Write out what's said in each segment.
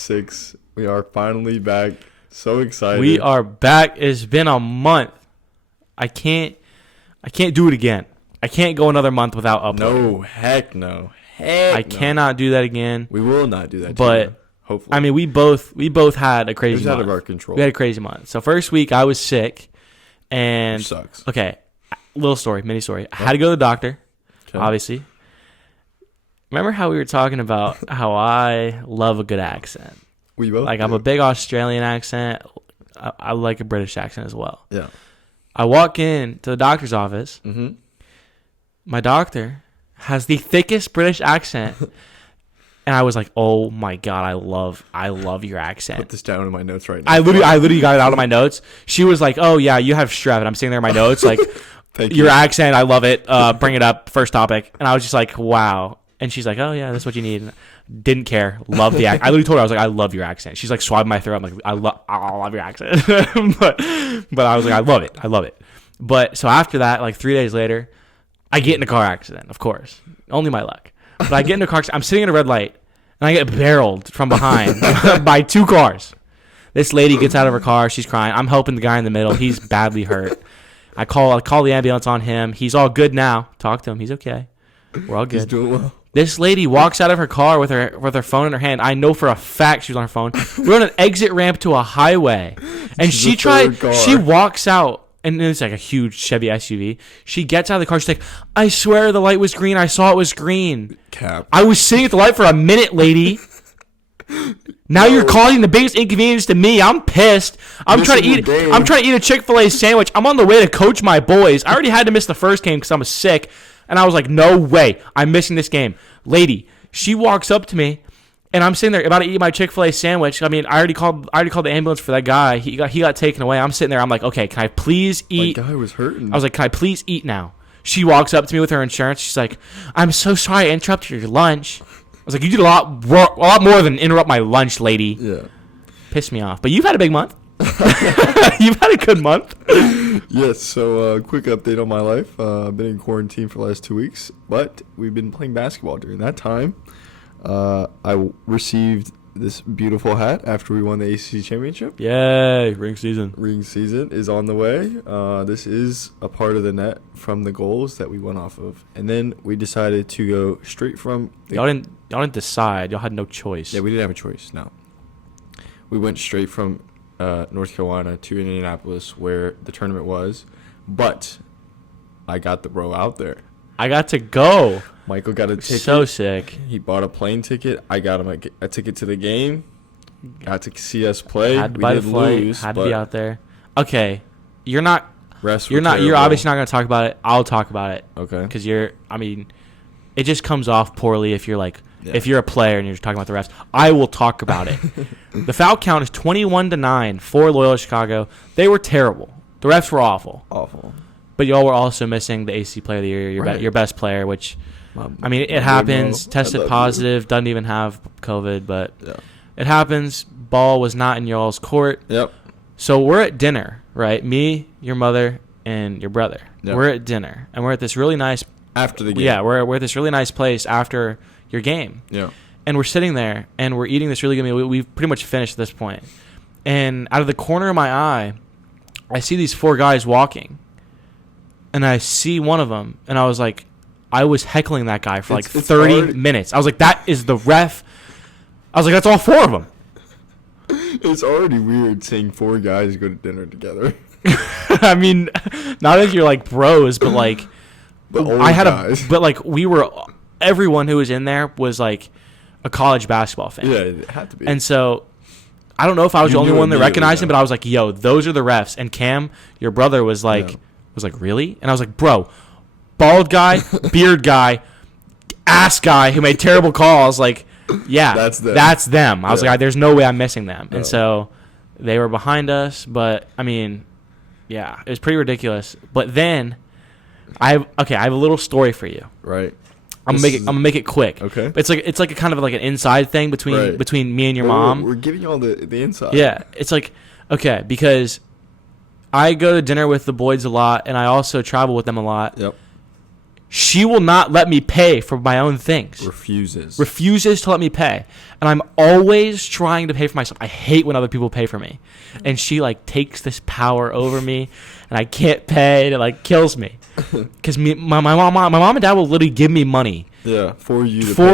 6. We are finally back. So excited. We are back. It's been a month. I can't do it again. I can't go another month without uploading. No, heck no. I cannot do that again. We will not do that. But hopefully, I mean, we both had a crazy month. It was out of our control. We had a crazy month. So first week I was sick, and Which sucks. Okay, mini story. I had to go to the doctor. Okay. Obviously. Remember how we were talking about how I love a good accent? We both. I'm a big Australian accent. I like a British accent as well. Yeah. I walk in to the doctor's office. Mm-hmm. My doctor has the thickest British accent, and I was like, "Oh my god, I love your accent." Put this down in my notes right now. I literally got it out of my notes. She was like, "Oh yeah, you have strep," and I'm sitting there in my notes like, "Your accent, I love it. Bring it up, first topic." And I was just like, "Wow." And she's like, "Oh yeah, that's what you need." Didn't care. Love the accent. I literally told her, I was like, "I love your accent." She's like swabbing my throat. I'm like, I love your accent. but I was like, I love it. But so after that, like 3 days later, I get in a car accident. Of course, only my luck. But I get in a car accident. I'm sitting at a red light, and I get barreled from behind by 2 cars. This lady gets out of her car. She's crying. I'm helping the guy in the middle. He's badly hurt. I call the ambulance on him. He's all good now. Talk to him. He's okay. We're all good. He's doing well. This lady walks out of her car with her phone in her hand. I know for a fact she was on her phone. We're on an exit ramp to a highway, and she walks out, and it's like a huge Chevy SUV. She gets out of the car. She's like, "I swear the light was green. I saw it was green." Cap. I was sitting at the light for a minute, lady. Now you're causing the biggest inconvenience to me. I'm pissed. I'm trying to eat a Chick-fil-A sandwich. I'm on the way to coach my boys. I already had to miss the first game because I was sick. And I was like, no way. I'm missing this game. Lady, she walks up to me, and I'm sitting there about to eat my Chick-fil-A sandwich. I mean, I already called the ambulance for that guy. He got taken away. I'm sitting there. I'm like, okay, can I please eat? My guy was hurting. I was like, can I please eat now? She walks up to me with her insurance. She's like, "I'm so sorry I interrupted your lunch." I was like, "You did a lot more than interrupt my lunch, lady." Yeah. Pissed me off. But you've had a big month. You've had a good month. Yes, so quick update on my life. I've been in quarantine for the last 2 weeks, but we've been playing basketball during that time. I received this beautiful hat after we won the ACC championship. Yay, ring season. Ring season is on the way. This is a part of the net from the goals that we went off of. And then we decided to go straight from... Y'all didn't decide. Y'all had no choice. Yeah, we didn't have a choice, no. We went straight from... North Carolina to Indianapolis where the tournament was, but I got the bro out there. I got to go. Michael got a ticket. So sick. He bought a plane ticket. I got him a ticket to the game. Got to see us play. Had to buy the flight. Had to be out there. Okay, you're not. You're obviously not going to talk about it. I'll talk about it. Okay. Because it just comes off poorly if you're like. Yeah. If you're a player and you're talking about the refs, I will talk about it. The foul count is 21-9 for Loyola Chicago. They were terrible. The refs were awful. Awful. But y'all were also missing the AC Player of the Year, your best player, which, it happens. Tested positive, doesn't even have COVID, but it happens. Ball was not in y'all's court. Yep. So we're at dinner, right? Me, your mother, and your brother. Yep. We're at dinner, and we're at this really nice... After the game. Yeah, we're at this really nice place after... your game. Yeah. And we're sitting there, and we're eating this really good meal. We've pretty much finished at this point. And out of the corner of my eye, I see these 4 guys walking. And I see one of them, and I was like, I was heckling that guy for 30 minutes. I was like, that is the ref. I was like, that's all 4 of them. It's already weird seeing 4 guys go to dinner together. I mean, not that you're like bros, but like, we were... Everyone who was in there was like a college basketball fan. Yeah, it had to be. And so I don't know if I was the only one that recognized him, but I was like, yo, those are the refs. And Cam, your brother, was like, really? And I was like, bro, bald guy, beard guy, ass guy who made terrible calls. Like, yeah, that's them. I was like, there's no way I'm missing them. No. And so they were behind us. But, I mean, yeah, it was pretty ridiculous. But then I have a little story for you. Right. I'm gonna make it quick. Okay. It's like a kind of like an inside thing between me and your mom. We're giving you all the inside. Yeah. It's like, okay, because I go to dinner with the boys a lot, and I also travel with them a lot. Yep. She will not let me pay for my own things. Refuses to let me pay. And I'm always trying to pay for myself. I hate when other people pay for me. And she like takes this power over me, and I can't pay, and it like kills me. Because my mom and dad will literally give me money. Yeah, for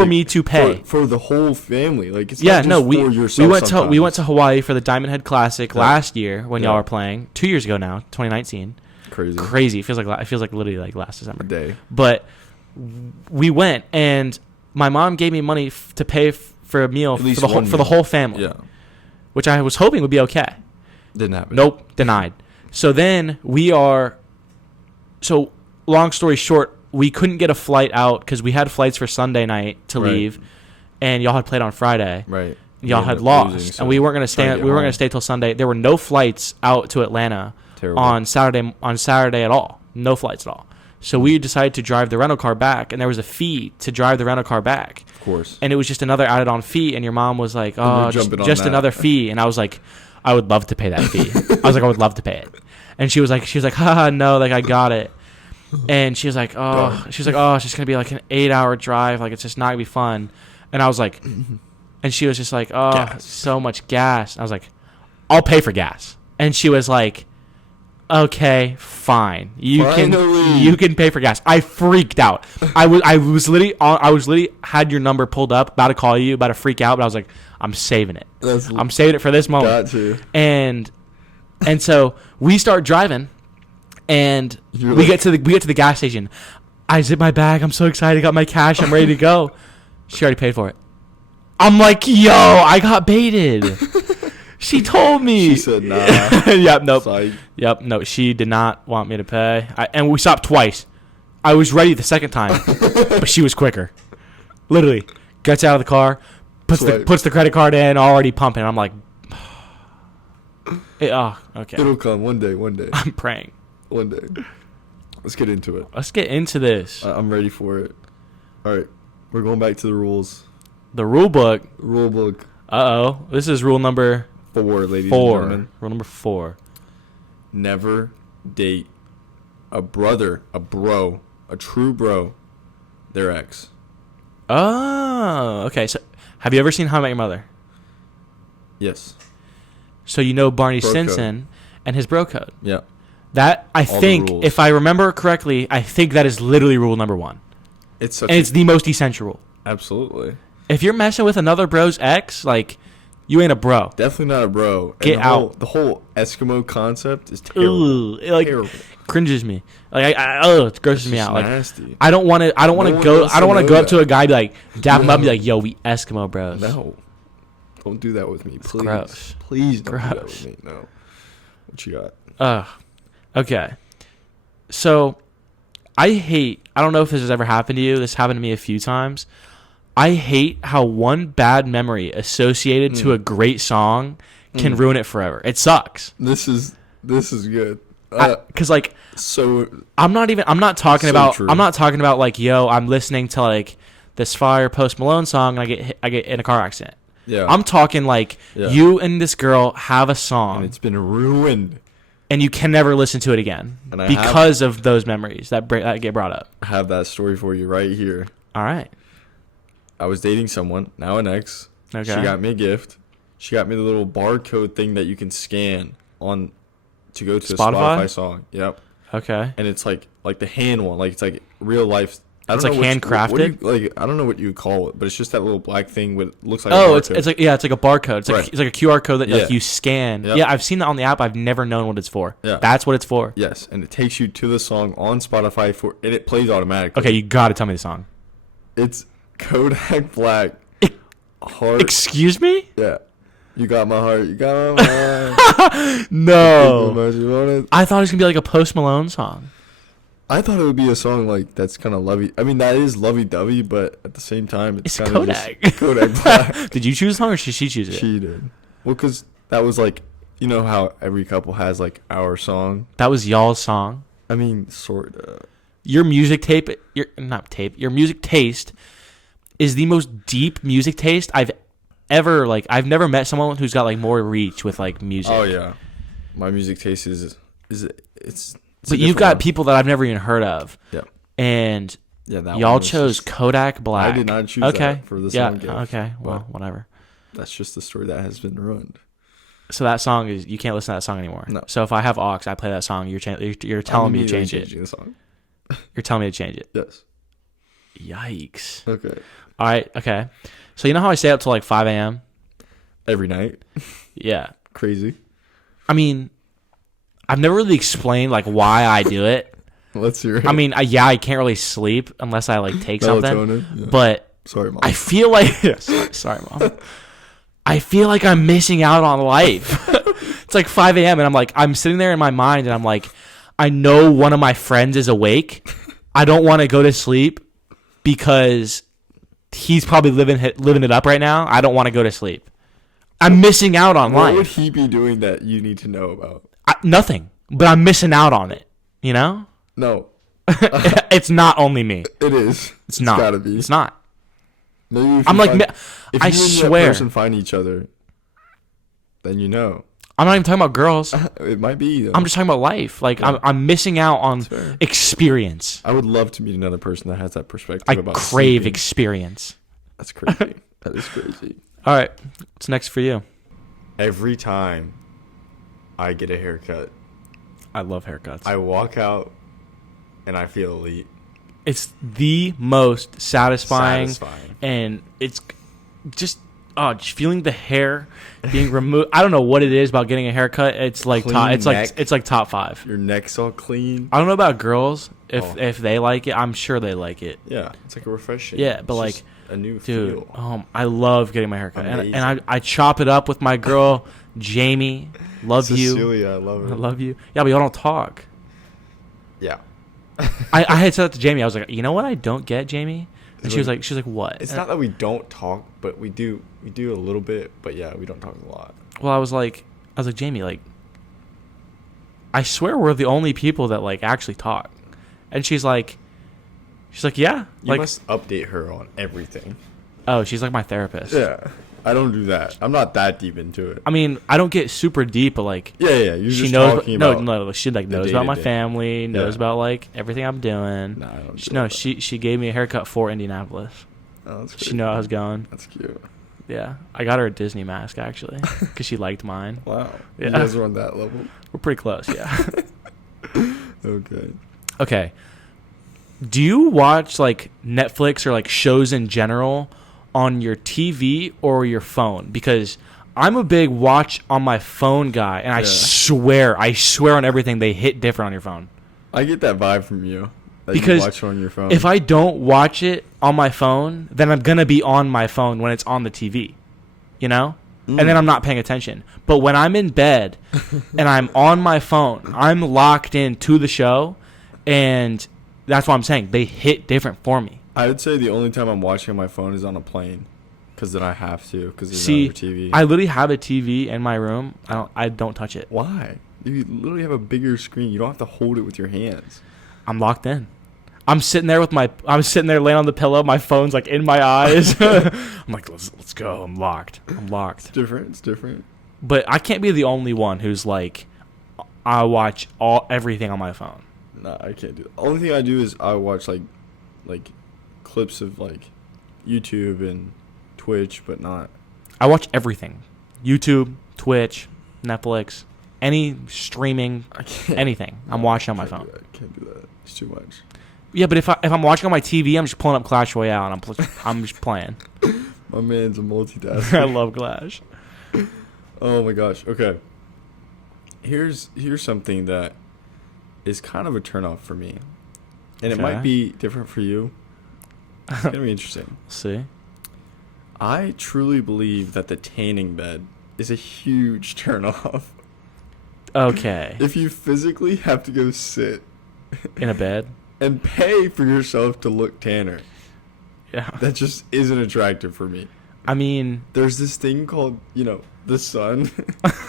me to pay for the whole family. Like it's not just for yourself. We went to Hawaii for the Diamond Head Classic last year when y'all were playing. 2 years ago now, 2019. Crazy. It feels like literally like last December. A day. But we went, and my mom gave me money to pay for a meal for the whole family. Yeah. Which I was hoping would be okay. Didn't happen. Nope, denied. So then So long story short, we couldn't get a flight out because we had flights for Sunday night to leave, and y'all had played on Friday. Right. Y'all had lost, and we weren't gonna stay. We weren't gonna stay till Sunday. There were no flights out to Atlanta on Saturday at all. No flights at all. So we decided to drive the rental car back, and there was a fee to drive the rental car back. Of course. And it was just another added-on fee, and your mom was like, "Oh, just another fee," and I was like, "I would love to pay that fee." I was like, "I would love to pay it," and she was like, "Haha, no, like I got it." And she was like, it's just gonna be like an 8-hour drive, like it's just not gonna be fun. And I was like, and she was just like, so much gas. And I was like, I'll pay for gas. And she was like, okay, fine, you can pay for gas. I freaked out. I was literally had your number pulled up, about to call you, about to freak out, but I was like, I'm saving it. I'm saving it for this moment. Got to. And so we start driving. And we get to the gas station. I zip my bag. I'm so excited. I got my cash. I'm ready to go. She already paid for it. I'm like, yo, I got baited. She told me. She said, nah. Yep, nope. Psych. Yep, no. She did not want me to pay. And we stopped twice. I was ready the second time, but she was quicker. Literally, gets out of the car, puts the credit card in, already pumping. I'm like, okay. It'll come one day. I'm praying. One day. Let's get into it. Let's get into this. I'm ready for it. All right. We're going back to the rules. The rule book. Rule book. Uh-oh. This is rule number 4, ladies and gentlemen. Rule number 4. Never date a brother, a bro, a true bro, their ex. Oh, okay. So, have you ever seen How I Met Your Mother? Yes. So you know Barney Stinson and his bro code. Yeah. That, I think, if I remember correctly, I think that is literally rule number 1. It's the most essential rule. Absolutely. If you're messing with another bro's ex, like, you ain't a bro. Definitely not a bro. Get out. The whole Eskimo concept is terrible. Ugh, it terrible. Cringes me. Like, it grosses me out. Like, nasty. I don't want to go up to a guy, be like, dap him up, and be like, yo, we Eskimo bros. No. Don't do that with me, please. Gross. Please don't do that with me. No. What you got? Okay. So, I don't know if this has ever happened to you. This happened to me a few times. I hate how one bad memory associated to a great song can ruin it forever. It sucks. This is good. Cause like, so I'm not talking true. about like, yo, I'm listening to like this fire Post Malone song and I get in a car accident. Yeah. I'm talking like you and this girl have a song. And it's been ruined. And you can never listen to it again because of those memories that get brought up. I have that story for you right here. All right. I was dating someone, now an ex. Okay. She got me a gift. She got me the little barcode thing that you can scan on to go to a Spotify song. Yep. Okay. And it's like the hand one, like it's like real life. It's like handcrafted. Like I don't know what you would call it, but it's just that little black thing with looks like. Oh, it's like a barcode. It's right. It's like a QR code that like you scan. Yep. Yeah, I've seen that on the app. I've never known what it's for. Yeah, that's what it's for. Yes, and it takes you to the song on Spotify and it plays automatically. Okay, you got to tell me the song. It's Kodak Black. Heart. Excuse me? Yeah. You got my heart. You got my heart. No. I thought it was gonna be like a Post Malone song. I thought it would be a song like that's kind of lovey. I mean, that is lovey-dovey, but at the same time, it's kind Kodak. Of Kodak Black. Did you choose the song or did she choose it? She did. Well, because that was like, you know how every couple has like our song. That was y'all's song. I mean, sort of. Your music taste is the most deep music taste I've ever I've never met someone who's got like more reach with like music. Oh yeah, my music taste is it's. But you've got people that I've never even heard of. Yeah. And Yeah, that Y'all one was chose just, Kodak Black. I did not choose Okay. that for the song gift. Okay. Well, but whatever. that's just the story that has been ruined. So that song is you can't listen to that song anymore. No. So if I have aux, I play that song. You're telling me to change it. The song. You're telling me to change it. Yes. Yikes. Okay. All right. Okay. So you know how I stay up till like 5 a.m. Every night. Yeah. Crazy. I mean, I've never really explained like why I do it. Let's hear it. I mean, I can't really sleep unless I like take something. Melatonin? Yeah. But sorry, Mom. I feel like sorry, Mom. I feel like I'm missing out on life. It's like 5 a.m. and I'm sitting there in my mind and I'm like, I know one of my friends is awake. I don't want to go to sleep because he's probably living it up right now. I don't want to go to sleep. I'm missing out on life. What would he be doing that you need to know about? Nothing. But I'm missing out on it. You know? No. It's not only me. It is. It's not. Gotta be. It's not. Maybe if I'm you like, find, if I you and swear. that person find each other, then you know. I'm not even talking about girls. It might be. Though. I'm just talking about life. Like Yeah. I'm missing out on experience. I would love to meet another person that has that perspective. I about crave sleeping. experience. That's crazy. That is crazy. All right, what's next for you? Every time I get a haircut, I love haircuts. I walk out and I feel elite. It's the most satisfying. Satisfying. And it's just feeling the hair being removed. I don't know what it is about getting a haircut. It's like Clean it's like top 5. Your neck's all clean. I don't know about girls if they like it. I'm sure they like it. Yeah, it's like a refreshing. Yeah, but It's like just a new dude, feel. I love getting my haircut, Amazing. and I chop it up with my girl Jamie. Love you. Cecilia, I love I it. love you. Yeah, but y'all don't talk. Yeah. I had said that to Jamie. I was like, you know what I don't get, Jamie? And she was like, what? It's not that we don't talk, but we do a little bit, but yeah, we don't talk a lot. Well, I was like, Jamie, like, I swear we're the only people that like actually talk. And she's like, yeah. You Like, must update her on everything. oh, she's like my therapist. Yeah. I don't do that. I'm not that deep into it. I mean, I don't get super deep, but like, Yeah. You're she just knows. talking about. No, she like the knows about my day-to-day. family, knows Yeah. about like everything I'm doing. Nah, I don't do No, that. she gave me a haircut for Indianapolis. Oh, that's She great. knew I was going. That's cute. Yeah, I got her a Disney mask actually because she liked mine. Wow. Yeah. You guys are on that level. We're pretty close. Yeah. Okay. Okay. Do you watch like Netflix or like shows in general on your TV or your phone? Because I'm a big watch on my phone guy, and I swear on everything they hit different on your phone. I get that vibe from you. That Because you watch it on your phone. If I don't watch it on my phone, then I'm gonna be on my phone when it's on the TV, you know, and then I'm not paying attention. But when I'm in bed and I'm on my phone, I'm locked in to the show, and that's what I'm saying. They hit different for me. I would say the only time I'm watching on my phone is on a plane, because then I have to, because there's See, another TV. I literally have a TV in my room. I don't touch it. Why? You literally have a bigger screen. You don't have to hold it with your hands. I'm locked in. I'm sitting there laying on the pillow. My phone's like in my eyes. I'm like, let's go. I'm locked. It's different. But I can't be the only one who's like, I watch everything on my phone. Nah, I can't do that. Only thing I do is I watch like clips of like YouTube and Twitch, but not. I watch everything. YouTube, Twitch, Netflix, any streaming, I can't. anything. I'm watching on my Can't phone. do that. Can't do that. It's too much. Yeah, but if I'm watching on my TV, I'm just pulling up Clash Royale and I'm just playing. My man's a multitasker. I love Clash. Oh my gosh. Okay. Here's something that is kind of a turnoff for me, and it might Okay. be different for you. It's gonna be interesting. See? I truly believe that the tanning bed is a huge turnoff. Okay. If you physically have to go sit In a bed? and pay for yourself to look tanner, Yeah. that just isn't attractive for me. I mean, There's this thing called, the sun.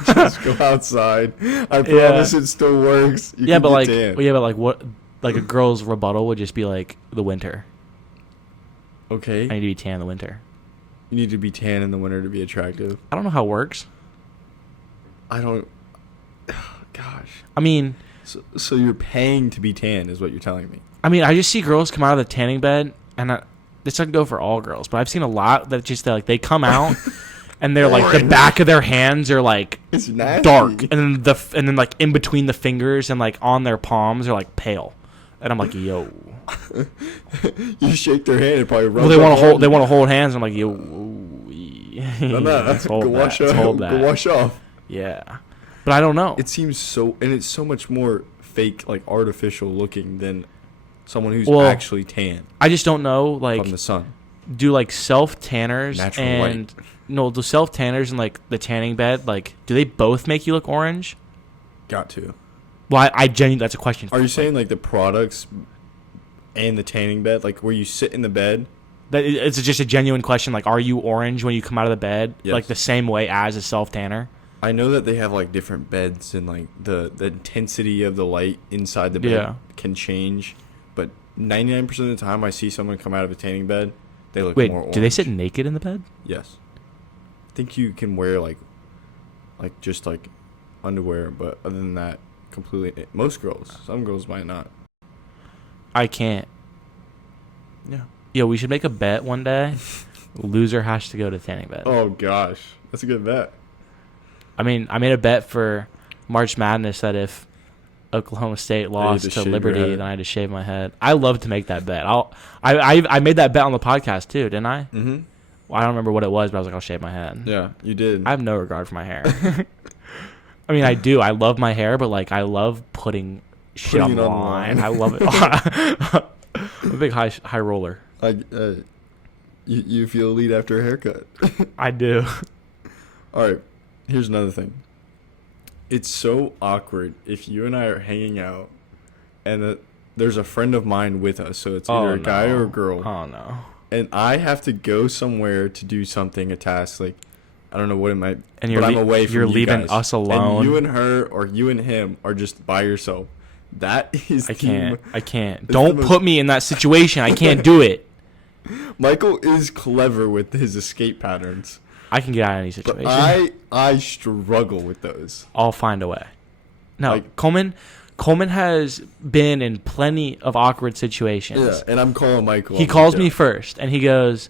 Just go outside. I promise it still works. You yeah, can but get like, tan. what? Like a girl's rebuttal would just be like the winter. Okay. I need to be tan in the winter. You need to be tan in the winter to be attractive. I don't know how it works. I don't. Gosh. I mean, So you're paying to be tan, is what you're telling me. I mean, I just see girls come out of the tanning bed, and this doesn't go for all girls, but I've seen a lot that just like they come out, and they're like the back of their hands are like dark, and then like in between the fingers and like on their palms are like pale, and I'm like, yo. You shake their hand and probably rub. Well, they want to hold hands. I'm like, yo. No, go wash off. Yeah, but I don't know. It seems so, and it's so much more fake, like artificial looking than someone who's actually tan. I just don't know, like from the sun. Do like self tanners and light. No, do self tanners and like the tanning bed, like do they both make you look orange? Got to. Well, I genuinely, that's a question. Are you saying like the products and the tanning bed, like where you sit in the bed? That it's just a genuine question. Like, are you orange when you come out of the bed, like the same way as a self tanner? I know that they have like different beds and like the intensity of the light inside the bed can change, but 99% of the time I see someone come out of a tanning bed, they look more orange. Do they sit naked in the bed? Yes. I think you can wear like just like underwear, but other than that, completely. Most girls, some girls might not. I can't. Yeah. Yo, we should make a bet one day. Loser has to go to tanning bed. Oh gosh, that's a good bet. I mean, I made a bet for March Madness that if Oklahoma State lost to Liberty, then I had to shave my head. I love to make that bet. I made that bet on the podcast too, didn't I? Mm-hmm. Well, I don't remember what it was, but I was like, I'll shave my head. Yeah, you did. I have no regard for my hair. I mean, I do. I love my hair, but like, I love putting shit on the line. I love it. I'm a big high roller. You feel elite after a haircut. I do. All right. Here's another thing. It's so awkward if you and I are hanging out and there's a friend of mine with us, so it's either a guy or a girl. Oh, no. And I have to go somewhere to do something, a task, like, I don't know what it might be, and but I'm away from you're you leaving guys. us alone. And you and her or you and him are just by yourself. That is I can't. Don't put me in that situation. I can't do it. Michael is clever with his escape patterns. I can get out of any situation. But I struggle with those. I'll find a way. No, like, Coleman has been in plenty of awkward situations. Yeah, and I'm calling Michael. He calls me first, and he goes,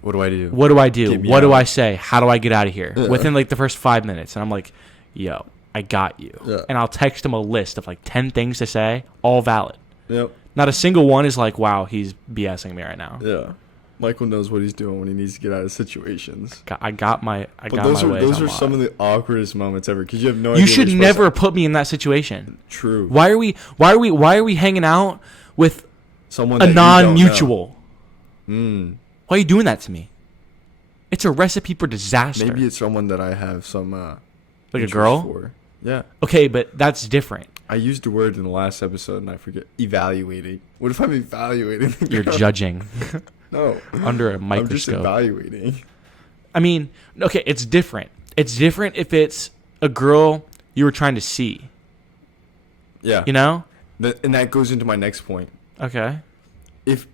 what do I do? What do I do? What do I say? How do I get out of here? Yeah. Within like the first 5 minutes. And I'm like, yo, I got you. Yeah. And I'll text him a list of like 10 things to say, all valid. Yep. Not a single one is like, wow, he's BSing me right now. Yeah. Michael knows what he's doing when he needs to get out of situations. I got my those are some of the awkwardest moments ever because you have no idea. You should never put me in that situation. True. Why are we hanging out with someone a non-mutual? Why are you doing that to me? It's a recipe for disaster. Maybe it's someone that I have some like a girl for. Yeah. Okay, but that's different. I used a word in the last episode and I forget. Evaluating. What if I'm evaluating? You're judging. No. Under a microscope. I'm just evaluating. I mean, okay, it's different. It's different if it's a girl you were trying to see. Yeah. You know? And that goes into my next point. Okay. If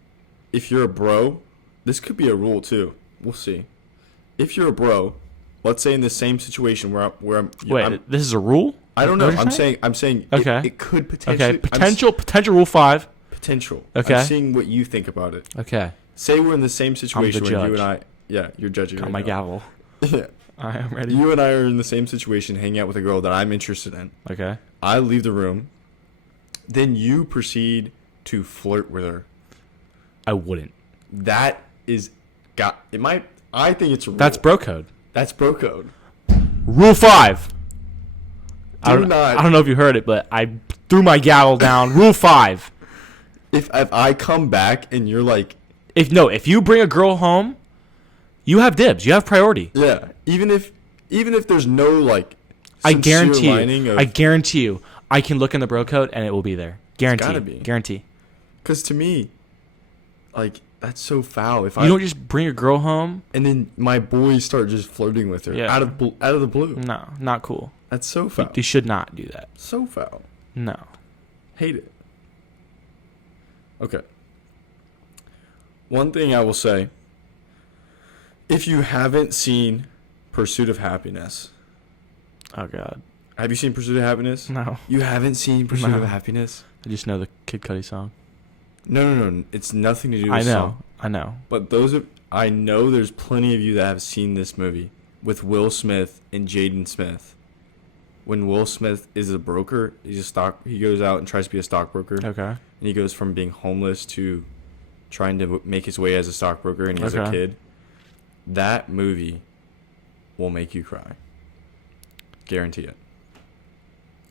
you're a bro, this could be a rule too. We'll see. If you're a bro, let's say in the same situation where I'm Wait, this is a rule? I don't know. I'm saying okay. It could potentially. Okay, potential rule 5. Potential. Okay. I'm seeing what you think about it. Okay. Say we're in the same situation where you and I. Yeah, you're judging. Got my gavel. Yeah. I am ready. You and I are in the same situation, hanging out with a girl that I'm interested in. Okay. I leave the room. Then you proceed to flirt with her. I wouldn't. That is it might. I think it's a rule. That's bro code. That's bro code. Rule 5. I don't know if you heard it, but I threw my gavel down. Rule 5. If I come back and you're like, if you bring a girl home, you have dibs. You have priority. Yeah. Even if there's no like, I guarantee you, I can look in the bro code and it will be there. Guarantee. It's gotta be. Guarantee. Because to me, like, that's so foul. If you don't just bring a girl home and then my boys start just flirting with her out of the blue. No, not cool. That's so foul. You should not do that. So foul. No. Hate it. Okay. One thing I will say, if you haven't seen Pursuit of Happiness. Oh God. Have you seen Pursuit of Happiness? No. You haven't seen Pursuit No. of Happiness? I just know the Kid Cudi song. No. It's nothing to do with song. I know. But I know there's plenty of you that have seen this movie with Will Smith and Jaden Smith. When Will Smith is a broker, he goes out and tries to be a stockbroker. Okay. And he goes from being homeless to trying to make his way as a stockbroker, and he has a kid. That movie will make you cry. Guarantee it.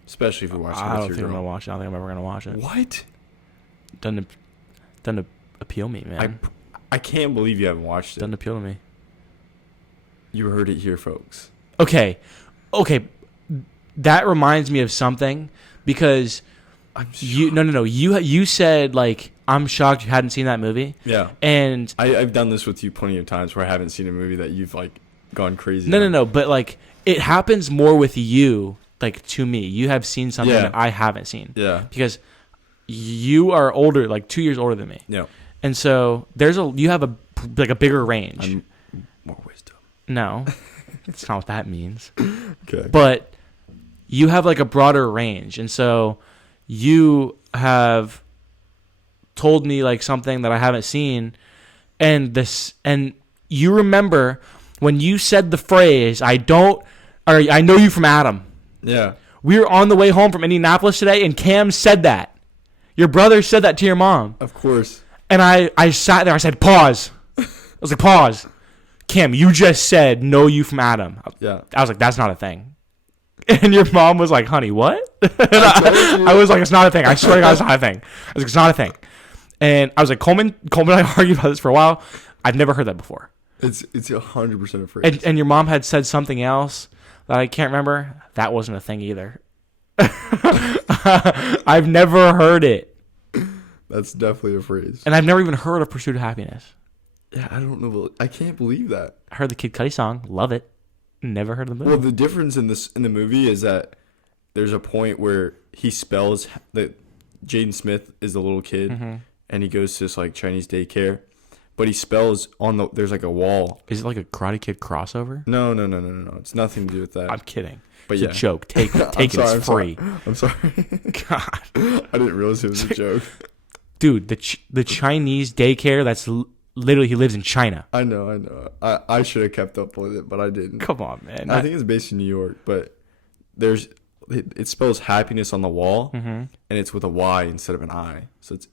Especially if you watch it with your girl. I don't think I'm ever gonna watch it. What? Doesn't appeal me, man. I can't believe you haven't watched it. Doesn't appeal to me. You heard it here, folks. Okay. That reminds me of something because you said like I'm shocked you hadn't seen that movie. Yeah. And I've done this with you plenty of times where I haven't seen a movie that you've like gone crazy. No, but like it happens more with you, like to me. You have seen something that I haven't seen. Yeah. Because you are older, like 2 years older than me. Yeah. And so you have a bigger range. I'm more wisdom. No. That's not what that means. Okay. But you have like a broader range. And so you have told me like something that I haven't seen, and you remember when you said the phrase, I know you from Adam. Yeah. We were on the way home from Indianapolis today, and Cam said that. Your brother said that to your mom. Of course. And I sat there, I said, pause. I was like, pause. Cam, you just said, know you from Adam. Yeah. I was like, that's not a thing. And your mom was like, honey, what? I was like, it's not a thing. I swear to God, it's not a thing. I was like, it's not a thing. And I was like, Coleman and I argued about this for a while. I've never heard that before. It's 100% a phrase. And your mom had said something else that I can't remember. That wasn't a thing either. I've never heard it. That's definitely a phrase. And I've never even heard of Pursuit of Happiness. Yeah, I don't know. I can't believe that. I heard the Kid Cudi song. Love it. Never heard of the movie. Well, the difference in the movie is that there's a point where he spells that Jaden Smith is the little kid, and he goes to this like Chinese daycare, but he spells there's like a wall. Is it like a Karate Kid crossover? No. It's nothing to do with that. I'm kidding. But it's a joke. Take it. It's free. I'm sorry. God. I didn't realize it was a joke. Dude, the Chinese daycare, that's literally, he lives in China. I know. I should have kept up with it, but I didn't. Come on, man. I think it's based in New York, but it spells happiness on the wall, and it's with a Y instead of an I. So it's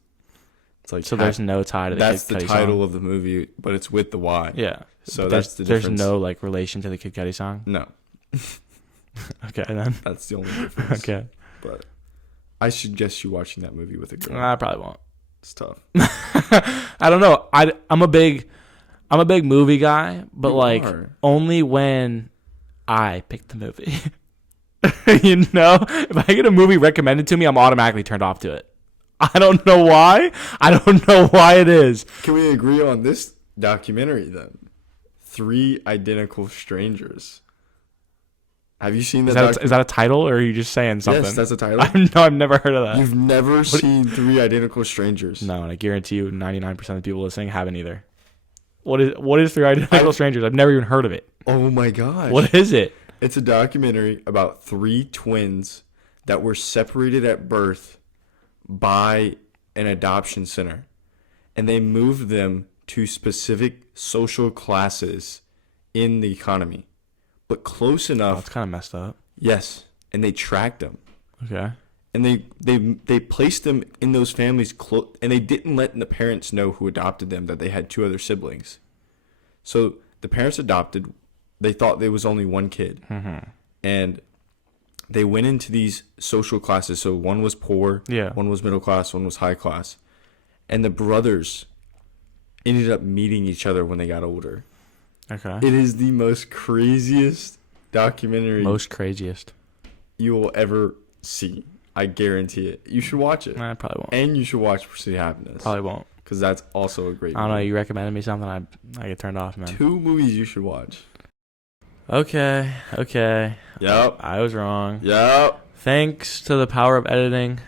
like there's no tie to the that's Kid Cudi the title song. of the movie, but it's with the Y. Yeah. So but that's the difference. There's no like relation to the Kid Cudi song. No. Okay, then. That's the only difference. Okay. But I suggest you watching that movie with a girl. I probably won't. It's tough. I don't know. I'm a big movie guy, but only when I pick the movie. You know, if I get a movie recommended to me, I'm automatically turned off to it. I don't know why. I don't know why it is. Can we agree on this documentary then? 3 Identical Strangers. Have you seen that? Is that a title, or are you just saying something? Yes, that's a title. No, I've never heard of that. You've never seen 3 Identical Strangers? No, and I guarantee you 99% of the people listening haven't either. What is 3 Identical Strangers? I've never even heard of it. Oh my gosh. What is it? It's a documentary about 3 twins that were separated at birth by an adoption center. And they moved them to specific social classes in the economy. But close enough. It's kind of messed up. Yes. And they tracked them. Okay. And they placed them in those families and they didn't let the parents know who adopted them that they had 2 other siblings. So the parents adopted. They thought there was only one kid. And they went into these social classes. So one was poor, one was middle class, one was high class. And the brothers ended up meeting each other when they got older. Okay. It is the most craziest documentary. Most craziest. You will ever see. I guarantee it. You should watch it. I probably won't. And you should watch Pursuit of Happiness. Probably won't. Because that's also a great movie. I don't know. You recommended me something. I get turned off, man. 2 movies you should watch. Okay. Yep. I was wrong. Yep. Thanks to the power of editing,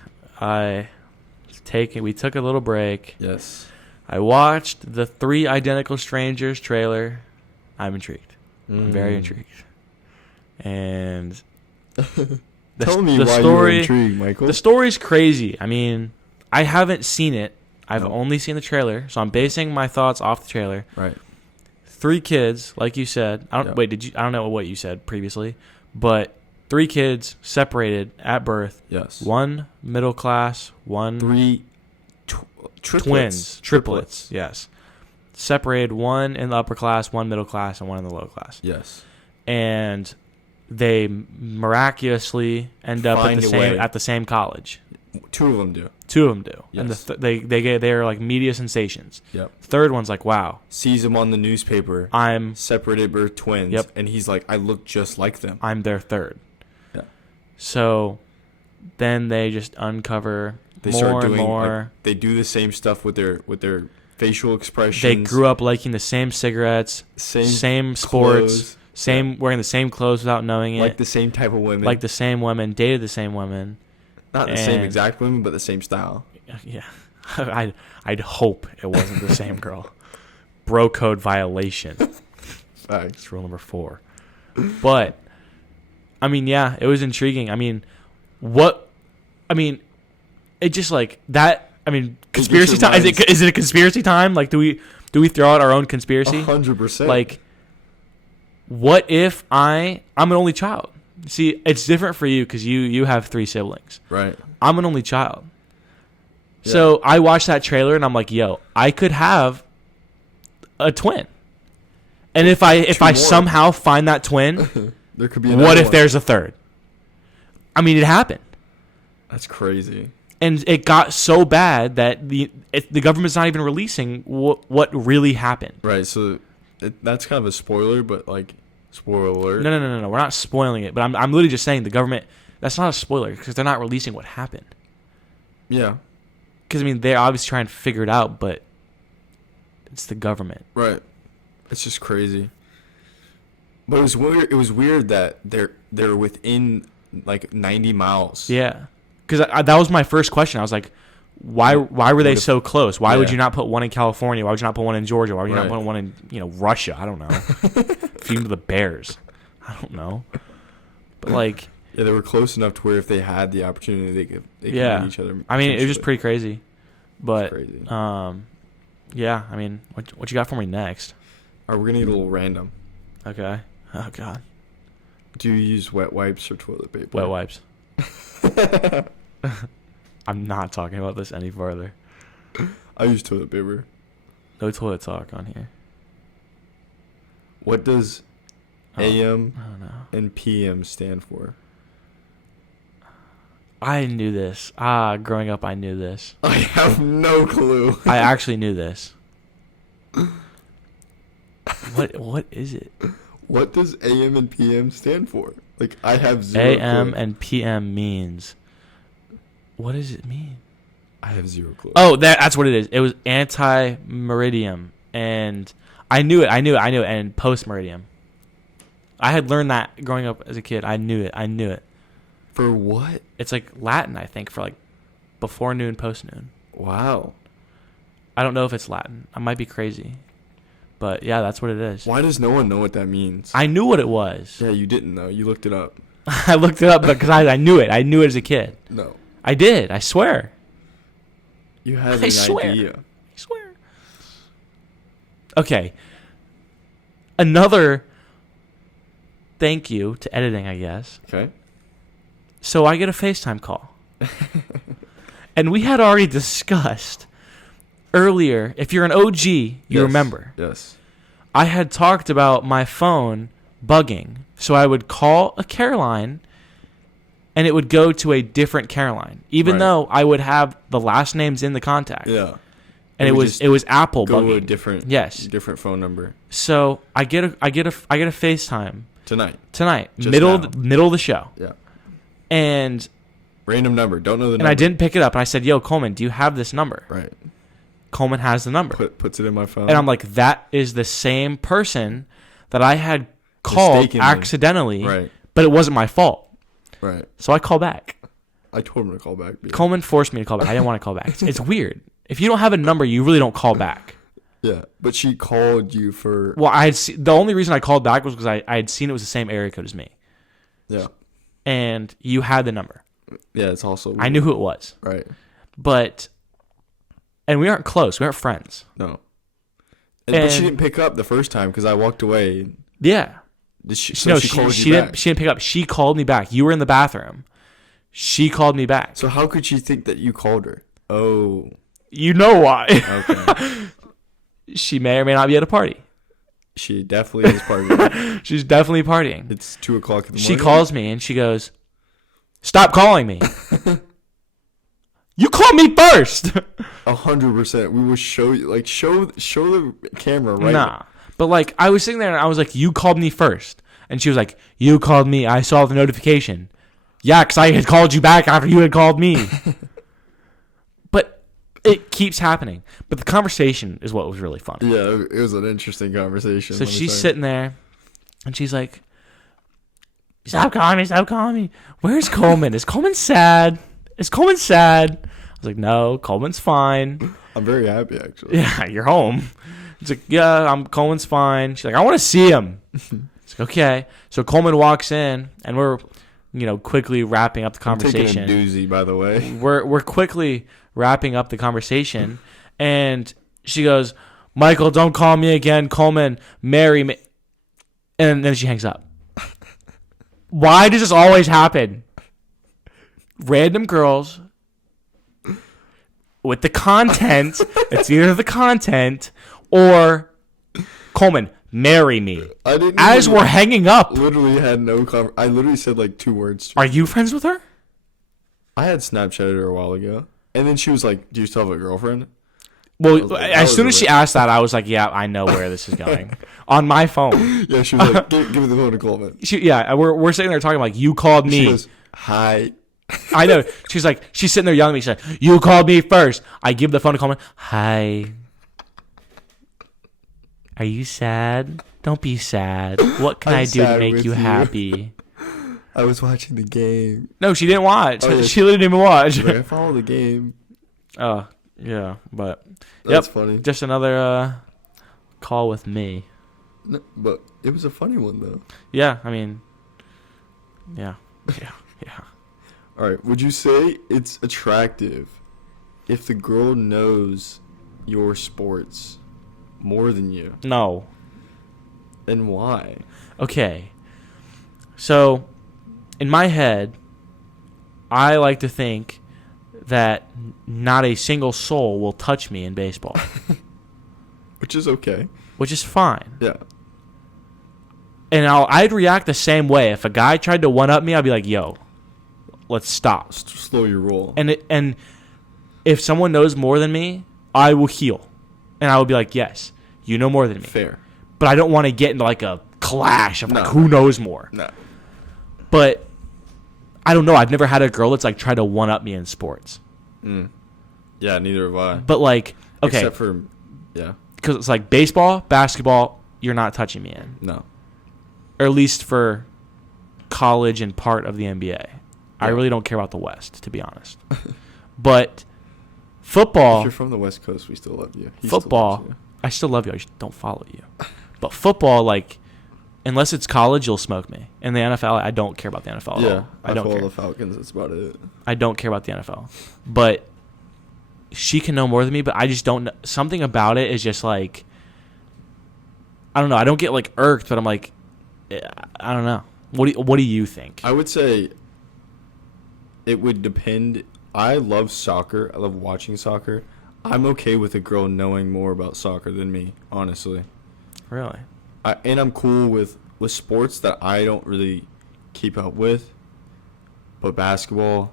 we took a little break. Yes. I watched the 3 Identical Strangers trailer. I'm intrigued. I'm very intrigued. And Tell me why you're intrigued, Michael. The story's crazy. I mean, I haven't seen it. I've only seen the trailer, so I'm basing my thoughts off the trailer. Right. 3 kids, like you said. I don't know what you said previously, but 3 kids separated at birth. Yes. 1 middle class, 1 3 triplets. Yes. Separated, 1 in the upper class, 1 middle class, and 1 in the low class. Yes. And they miraculously end up at the same college. 2 of them do. 2 of them do. Yes. And they're like media sensations. Yep. Third one's like, wow. Sees them on the newspaper. I'm separated birth twins. Yep. And he's like, I look just like them. I'm their third. Yeah. So then they just uncover more and more. Like, they do the same stuff with their facial expressions. They grew up liking the same cigarettes, same sports, wearing the same clothes without knowing it. Like the same type of women. Like the same women, dated the same women. Not the same exact women, but the same style. Yeah. I'd hope it wasn't the same girl. Bro code violation. That's rule number 4. But, I mean, yeah, it was intriguing. I mean, it just like that. I mean, conspiracy time. Is it a conspiracy time? Like, do we throw out our own conspiracy? 100%. Like, what if I'm an only child? See, it's different for you because you have 3 siblings. Right. I'm an only child. Yeah. So I watched that trailer and I'm like, yo, I could have a twin. And if I somehow find that twin, there could be what if one. There's a third? I mean, it happened. That's crazy. And it got so bad that the government's not even releasing what really happened. Right. So that's kind of a spoiler, but like, spoiler alert. No. We're not spoiling it, but I'm literally just saying the government. That's not a spoiler because they're not releasing what happened. Yeah. Because I mean, they're obviously trying to figure it out, but it's the government. Right. It's just crazy. But it was weird. It was weird that they're within like 90 miles. Yeah. Because that was my first question. I was like, why were they so close? Why would you not put one in California? Why would you not put one in Georgia? Why would you not put one in Russia? I don't know. Feed to the bears. I don't know. But like, yeah, they were close enough to where if they had the opportunity, they could meet each other. I mean, it was just pretty crazy. But crazy. yeah. I mean, what you got for me next? All right, we're gonna get a little random. Okay. Oh God. Do you use wet wipes or toilet paper? Wet wipes. I'm not talking about this any further. I use toilet paper. No toilet talk on here. What does AM and PM stand for? I knew this. Growing up, I knew this. I have no clue. I actually knew this. What is it? What does AM and PM stand for? Like, I have zero AM clue. and PM means... What does it mean? I have zero clue. Oh, that's what it is. It was anti-meridium. And I knew it. And post-meridium. I had learned that growing up as a kid. I knew it. For what? It's like Latin, I think, for like before noon, post noon. Wow. I don't know if it's Latin. I might be crazy. But yeah, that's what it is. Why does no one know what that means? I knew what it was. Yeah, you didn't know. You looked it up. I looked it up because I knew it. I knew it as a kid. No. I did. I swear. You had an idea. I swear. Okay. Another thank you to editing, I guess. Okay. So I get a FaceTime call. And we had already discussed earlier, if you're an OG, you remember. Yes. I had talked about my phone bugging. So I would call a Caroline and it would go to a different Caroline, even though I would have the last names in the contact. Yeah. And it was Apple go bugging. To a different phone number. So I get a FaceTime tonight, middle of the show. Yeah. And random number, don't know the number. And I didn't pick it up. And I said, "Yo, Coleman, do you have this number?" Right. Coleman has the number. Puts it in my phone. And I'm like, that is the same person that I had called accidentally. Right. But it wasn't my fault. Right. So I call back. I told him to call back. Coleman forced me to call back. I didn't want to call back. It's weird. If you don't have a number, you really don't call back. Yeah, but she called you for... Well, the only reason I called back was because I had seen it was the same area code as me. Yeah. and you had the number. Yeah, it's also weird. I knew who it was. Right. And we aren't close. We aren't friends. No. But she didn't pick up the first time because I walked away. Yeah. She didn't pick up. She called me back. You were in the bathroom. She called me back. So how could she think that you called her? Oh. You know why. Okay. She may or may not be at a party. She definitely is partying. She's definitely partying. It's 2:00 in the morning. She calls me and she goes, "Stop calling me." You called me first. 100%. We will show you, like, show the camera right. Nah, but like I was sitting there and I was like, "You called me first," and she was like, "You called me. I saw the notification." Yeah, because I had called you back after you had called me. But it keeps happening. But the conversation is what was really fun. Yeah, it was an interesting conversation. So she's sitting there, and she's like, "Stop calling me, stop calling me. Where's Coleman? Is Coleman sad? Is Coleman sad?" I was like, "No, Coleman's fine." I'm very happy, actually. Yeah, you're home. It's like, "Yeah, Coleman's fine." She's like, "I want to see him." It's like, okay. So Coleman walks in, and we're, quickly wrapping up the conversation. I'm taking a doozy, by the way. We're quickly wrapping up the conversation, and she goes, "Michael, don't call me again. Coleman, marry me." And then she hangs up. Why does this always happen? Random girls with the content. It's either the content or Coleman, marry me. As we're hanging up. Literally had no I literally said like 2 words. Are you friends with her? I had Snapchatted her a while ago. And then she was like, "Do you still have a girlfriend?" Well, like, as soon as she asked that, I was like, "Yeah, I know where this is going." On my phone. Yeah, she was like, give me the phone to Coleman. We're sitting there talking like, "You called me." She goes, "Hi." I know. She's sitting there yelling at me. She's like, "You called me first." I give the phone to Coleman. "Hi. Are you sad? Don't be sad. What can I do to make you happy?" I was watching the game. No, she didn't watch. Oh, yeah. She literally didn't even watch. Like, I follow the game. Oh, yeah. But, That's funny. Just another call with me. No, but it was a funny one, though. Yeah, I mean, yeah. All right. Would you say it's attractive if the girl knows your sports more than you? No. And why? Okay. So, in my head, I like to think that not a single soul will touch me in baseball. Which is okay. Which is fine. Yeah. And I'd react the same way. If a guy tried to one-up me, I'd be like, "Yo, let's stop. Slow your roll." And if someone knows more than me, I will heal. And I will be like, "Yes, you know more than me." Fair. But I don't want to get into like a clash of like who knows more. No. But I don't know. I've never had a girl that's like tried to one-up me in sports. Yeah, neither have I. But like, okay. Except for, yeah. Because it's like baseball, basketball, you're not touching me in. No. Or at least for college and part of the NBA. I really don't care about the West, to be honest. But football. If you're from the West Coast, we still love you. Football. I still love you. I just don't follow you. But football, like, unless it's college, you'll smoke me. In the NFL, I don't care about the NFL at all. I don't follow care. the Falcons. That's about it. I don't care about the NFL. But she can know more than me, but I just don't know. Something about it is just like, I don't know. I don't get like irked, but I'm like, I don't know. What do you think? I would say it would depend. I love soccer. I love watching soccer. I'm okay with a girl knowing more about soccer than me, honestly. Really? And I'm cool with sports that I don't really keep up with. But basketball.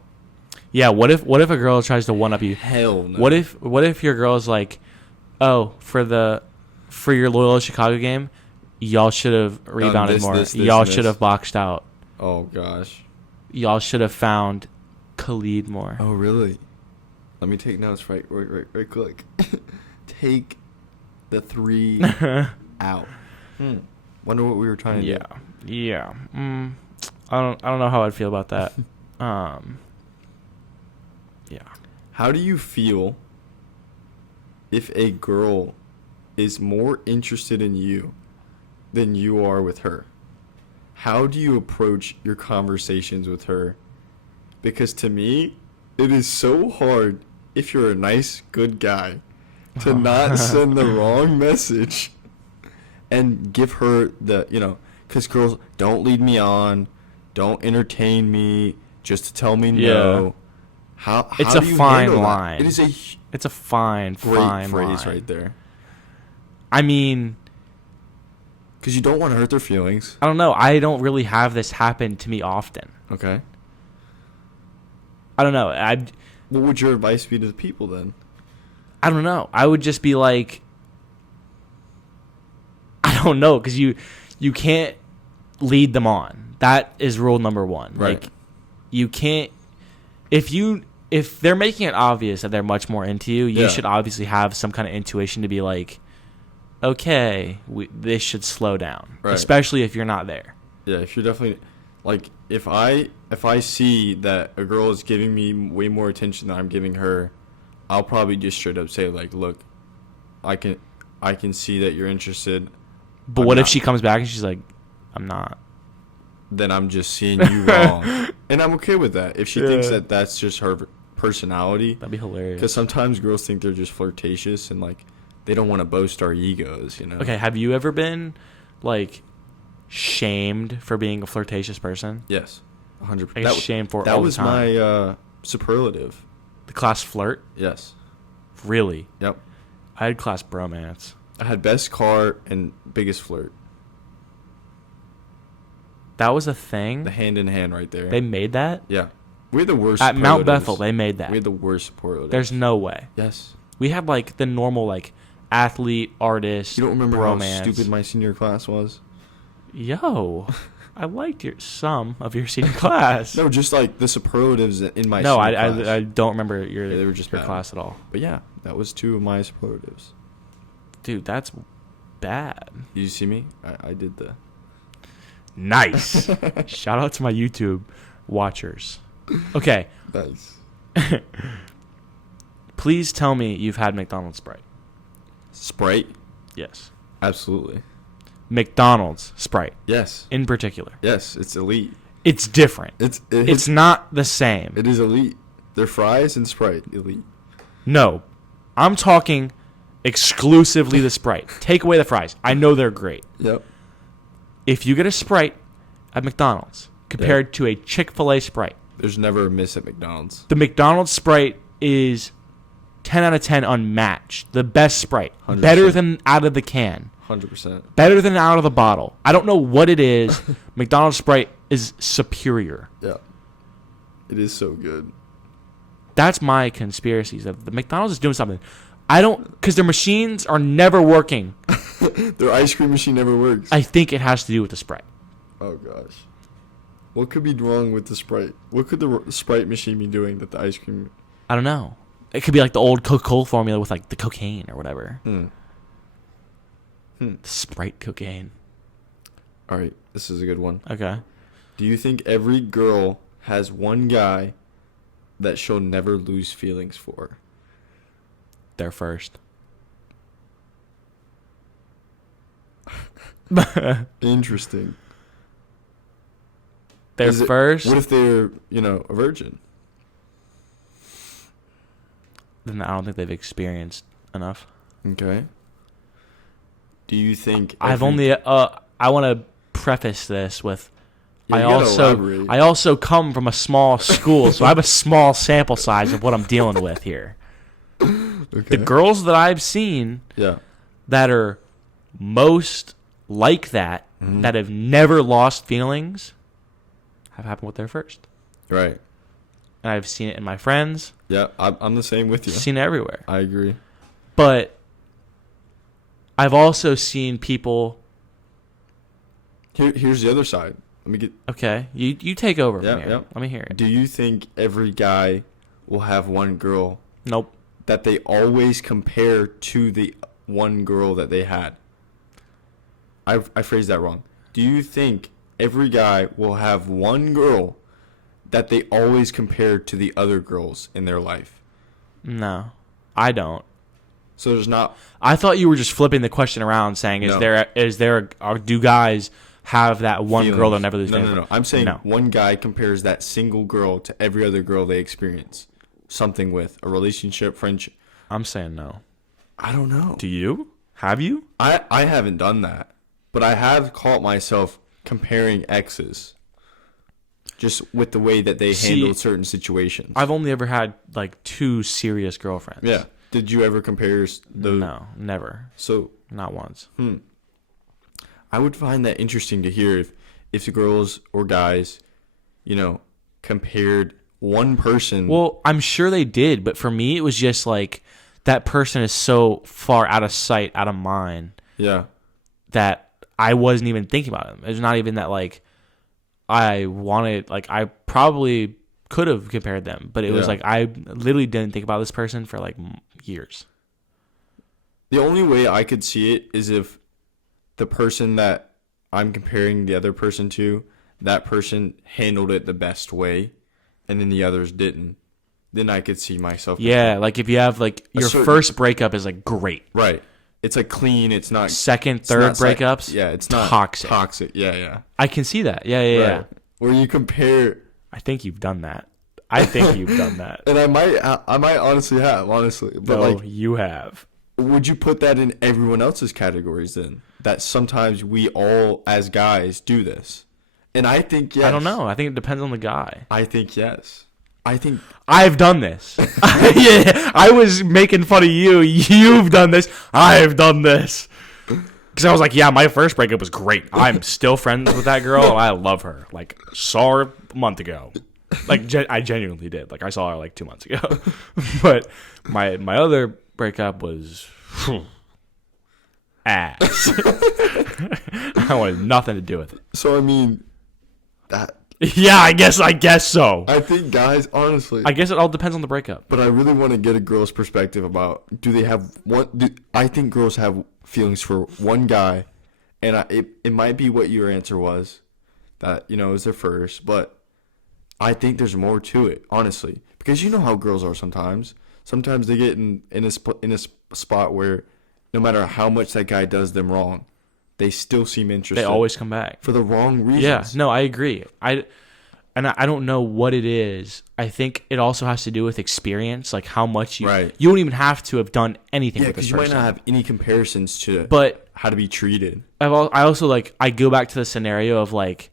Yeah, what if a girl tries to one up you? Hell no. What if your girl's like, "Oh, for your Loyola Chicago game, y'all should have rebounded more. Y'all should have boxed out. Oh gosh. Y'all should have found Khalid more." Oh really? Let me take notes right quick. Take the 3 out. Wonder what we were trying to do. Yeah. I don't know how I'd feel about that. Yeah. How do you feel if a girl is more interested in you than you are with her? how do you approach your conversations with her? Because to me, it is so hard if you're a nice, good guy to not send the wrong message and give her the, because girls don't lead me on, don't entertain me, just to tell me no. How it's do a you fine handle that? line. It's a fine Great phrase line. right there. I mean, because you don't want to hurt their feelings. I don't know. I don't really have this happen to me often. Okay. I don't know. What would your advice be to the people then? I don't know. I would just be like, I don't know, because you can't lead them on. That is rule number one. Right. Like, you can't. If they're making it obvious that they're much more into you, you should obviously have some kind of intuition to be like, okay, this should slow down, right. Especially if you're not there. Yeah, if you're definitely like if I see that a girl is giving me way more attention than I'm giving her, I'll probably just straight up say like, look, I can see that you're interested. But what if she comes back and she's like, I'm not? Then I'm just seeing you wrong, and I'm okay with that. If she thinks that that's just her personality, that'd be hilarious. Because sometimes girls think they're just flirtatious and like they don't want to boast our egos, Okay, have you ever been like shamed for being a flirtatious person? Yes, 100%. That was shamed for that all was the time. my superlative. The class flirt? Yes. Really? Yep. I had class bromance. I had best car and biggest flirt. That was a thing? The hand in hand right there. They made that? Yeah. We had the worst at Mount Bethel, they made that. We had the worst superlatives. There's no way. Yes. We had like the normal like athlete, artist, You don't remember bromance. how stupid my senior class was? Yo, I liked some of your senior class. No, just like the superlatives in my no, senior class. I don't remember they were just your bad. class at all. But yeah, that was 2 of my superlatives. Dude, that's bad. Did you see me? I did the... Nice. Shout out to my YouTube watchers. Okay. Nice. Please tell me you've had McDonald's Sprite. Sprite? Yes. Absolutely. McDonald's Sprite. Yes. In particular. Yes, it's elite. It's different. It's not the same. It is elite. Their fries and Sprite, elite. No. I'm talking exclusively the Sprite. Take away the fries. I know they're great. Yep. If you get a Sprite at McDonald's compared to a Chick-fil-A Sprite, there's never a miss at McDonald's. The McDonald's Sprite is 10 out of 10 unmatched. The best Sprite. 100%. Better than out of the can. 100%. Better than out of the bottle. I don't know what it is. McDonald's Sprite is superior. Yeah. It is so good. That's my conspiracy. That the McDonald's is doing something. Because their machines are never working. Their ice cream machine never works. I think it has to do with the Sprite. Oh, gosh. What could be wrong with the Sprite? What could the Sprite machine be doing that the ice cream... I don't know. It could be like the old Coca-Cola formula with like the cocaine or whatever. The Sprite cocaine. All right. This is a good one. Okay. Do you think every girl has one guy that she'll never lose feelings for? They're first. Interesting. They're first? What if they're, a virgin? Then I don't think they've experienced enough. Okay. Do you think... I want to preface this with... Yeah, I also come from a small school, so I have a small sample size of what I'm dealing with here. Okay. The girls that I've seen that are most like that, that have never lost feelings, have happened with their first. Right. And I've seen it in my friends. Yeah, I'm the same with you. Seen it everywhere. I agree. But I've also seen people... Here's the other side. Let me get... Okay, you take over from here. Yeah. Let me hear it. Do you think every guy will have one girl... Nope. ...that they always compare to the one girl that they had? I phrased that wrong. Do you think every guy will have one girl that they always compare to the other girls in their life? No, I don't. So there's not... I thought you were just flipping the question around, saying, do guys have that one girl they'll never lose. No. I'm saying one guy compares that single girl to every other girl they experience something with, a relationship, friendship. I'm saying no. I don't know. Do you? Have you? I haven't done that, but I have caught myself comparing exes just with the way that they handled certain situations. I've only ever had like 2 serious girlfriends. Yeah. Did you ever compare those? No, never. So not once. I would find that interesting to hear if the girls or guys, compared one person. Well, I'm sure they did, but for me, it was just like that person is so far out of sight, out of mind. Yeah. That I wasn't even thinking about them. It's not even that like I wanted, like I probably could have compared them, but it was like I literally didn't think about this person for like years. The only way I could see it is if the person that I'm comparing the other person to, that person handled it the best way, and then the others didn't. Then I could see myself. Yeah, like if you have like your first breakup is like great. Right. It's like clean. It's not second, third breakups. Yeah, it's not toxic. Toxic. Yeah. I can see that. Yeah. Where you compare. I think you've done that. And I might honestly have, but no, you have. Would you put that in everyone else's categories then? That sometimes we all, as guys, do this. And I think yes. I don't know. I think it depends on the guy. I think yes. I think I've done this. Yeah, I was making fun of you. You've done this. I've done this. Because I was like, yeah, my first breakup was great. I'm still friends with that girl. And I love her. Like, saw her a month ago. Like, I genuinely did. Like, I saw her like 2 months ago. But my other breakup was ass. I wanted nothing to do with it. So, I mean, that... Yeah, I guess so. I think guys, honestly... I guess it all depends on the breakup. But I really want to get a girl's perspective about, do they have one... I think girls have feelings for one guy, and it might be what your answer was, that, it was their first, but I think there's more to it, honestly. Because you know how girls are sometimes. Sometimes they get in a spot where no matter how much that guy does them wrong, they still seem interested. They always come back. For the wrong reasons. Yeah, no, I agree. I don't know what it is. I think it also has to do with experience, like how much you... Right. You don't even have to have done anything with this person. Yeah, because you might not have any comparisons to how to be treated. I also, like, I go back to the scenario of, like,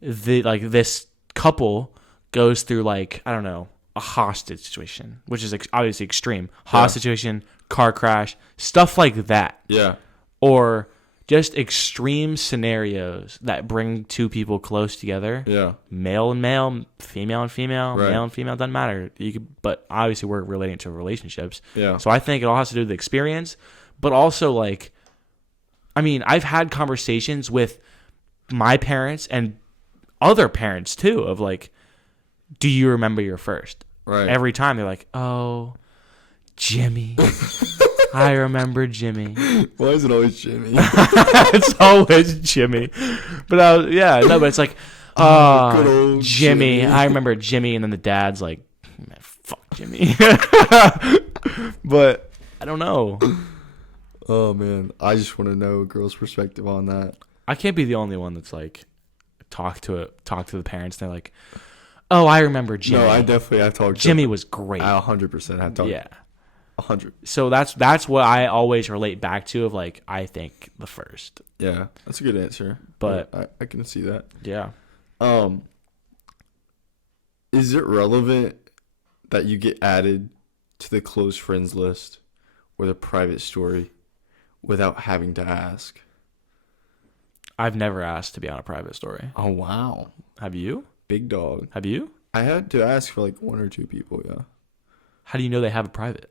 this couple goes through, like, I don't know, a hostage situation, which is obviously extreme. Hostage situation, car crash, stuff like that. Yeah. Or just extreme scenarios that bring 2 people close together. Yeah. Male and male, female and female, right. Male and female, doesn't matter. But obviously we're relating to relationships. Yeah. So I think it all has to do with the experience, but also like, I mean, I've had conversations with my parents and other parents too of like, do you remember your first? Right. Every time they're like, oh, Jimmy. I remember Jimmy. Why is it always Jimmy? It's always Jimmy. But but it's like, good old Jimmy. I remember Jimmy, and then the dad's like, man, fuck Jimmy. But I don't know. Oh man, I just want to know a girl's perspective on that. I can't be the only one that's like talk to the parents. And they're like, oh, I remember Jimmy. No, I've talked. Jimmy was great. I 100% have talked. Yeah. 100. So that's what I always relate back to of like, I think the first. Yeah, that's a good answer. But I can see that. Yeah. Is it relevant that you get added to the close friends list with a private story without having to ask? I've never asked to be on a private story. Oh, wow. Have you? Big dog. Have you? I had to ask for like 1 or 2 people, yeah. How do you know they have a private?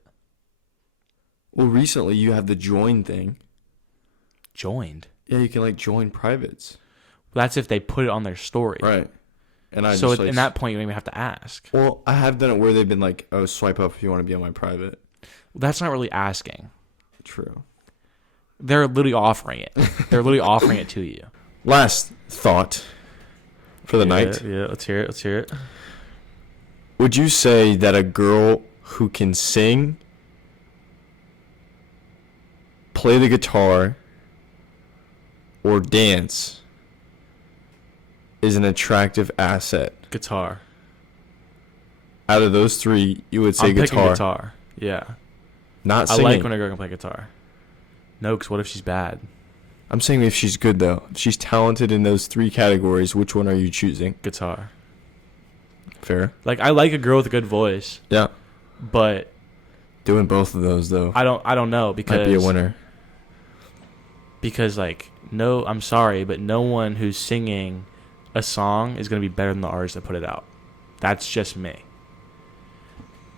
Well, recently you have the join thing. Joined? Yeah, you can like join privates. Well, that's if they put it on their story. Right. And so in that point, you don't even have to ask. Well, I have done it where they've been like, oh, swipe up if you want to be on my private. Well, that's not really asking. True. They're literally offering it. They're literally offering it to you. Last thought for the night. Yeah, let's hear it. Would you say that a girl who can sing, play the guitar, or dance is an attractive asset? Guitar. Out of those three, you would say I'm picking guitar. guitar. Yeah. Not I singing. like when a girl can play guitar. No, because what if she's bad? I'm saying if she's good, though. If she's talented in those three categories, which one are you choosing? Guitar. Fair. Like, I like a girl with a good voice. Yeah. But Doing both of those, though, I don't know because might be a winner. Because, like, no, I'm sorry, but no one who's singing a song is going to be better than the artist that put it out. That's just me.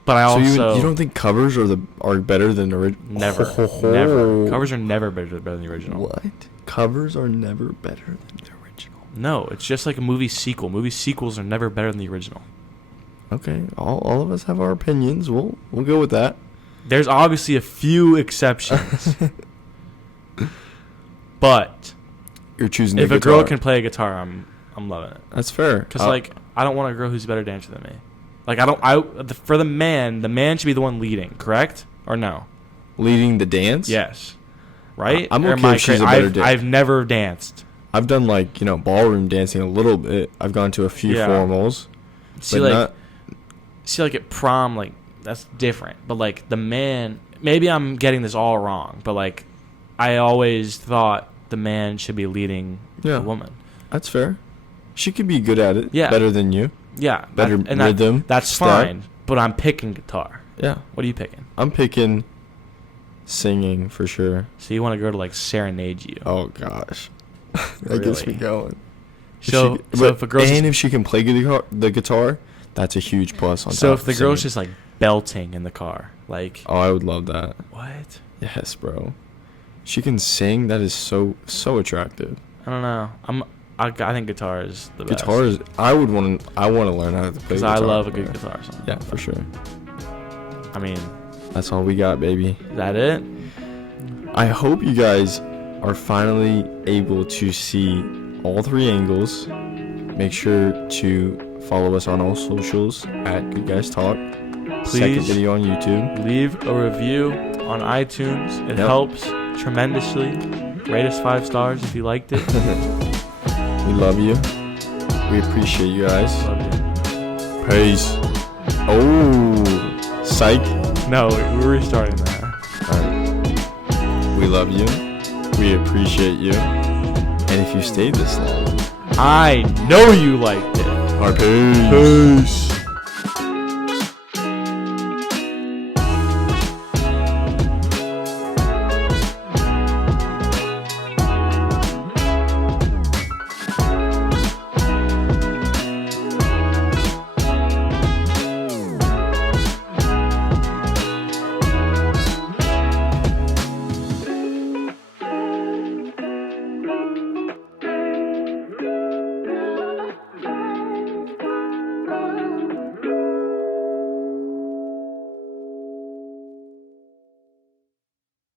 But I also... you don't think covers are better than original? Never. Never. Covers are never better than the original. What? Covers are never better than the original? No, it's just like a movie sequel. Movie sequels are never better than the original. Okay, all of us have our opinions. We'll go with that. There's obviously a few exceptions. But you're choosing if the a guitar. girl can play a guitar, I'm loving it. That's fair. Because like I don't want a girl who's a better dancer than me. Like for the man should be the one leading, correct or no? Leading the dance? Yes. Right? I'm okay if she's a better dancer. I've never danced. I've done like ballroom dancing a little bit. I've gone to a few formals. See like at prom, like that's different. But like the man, maybe I'm getting this all wrong. But like I always thought the man should be leading the woman. That's fair. She could be good at it. Yeah. Better than you. Yeah. Better rhythm. That's step. fine. But I'm picking guitar. Yeah. What are you picking? I'm picking singing for sure. So you want a girl to like serenade you? Oh gosh, that gets me going. So if a girl if she can play the guitar, that's a huge plus. On so top if the of girl's singing. just like belting in the car, like I would love that. What? Yes, bro. She can sing. That is so attractive. I don't know. I think guitar is the best. Guitar is. I want to learn how to play guitar. Because I love a good guitar song. Yeah, for sure. I mean, that's all we got, baby. Is that it? I hope you guys are finally able to see all three angles. Make sure to follow us on all socials at Good Guys Talk. Please second video on YouTube. Leave a review on iTunes. It helps tremendously. Rate us 5 stars if you liked it. We love you. We appreciate you guys. Love you. Peace. Oh, psych. No, we're restarting that. Alright. We love you. We appreciate you. And if you stayed this long, I know you liked it. Our peace.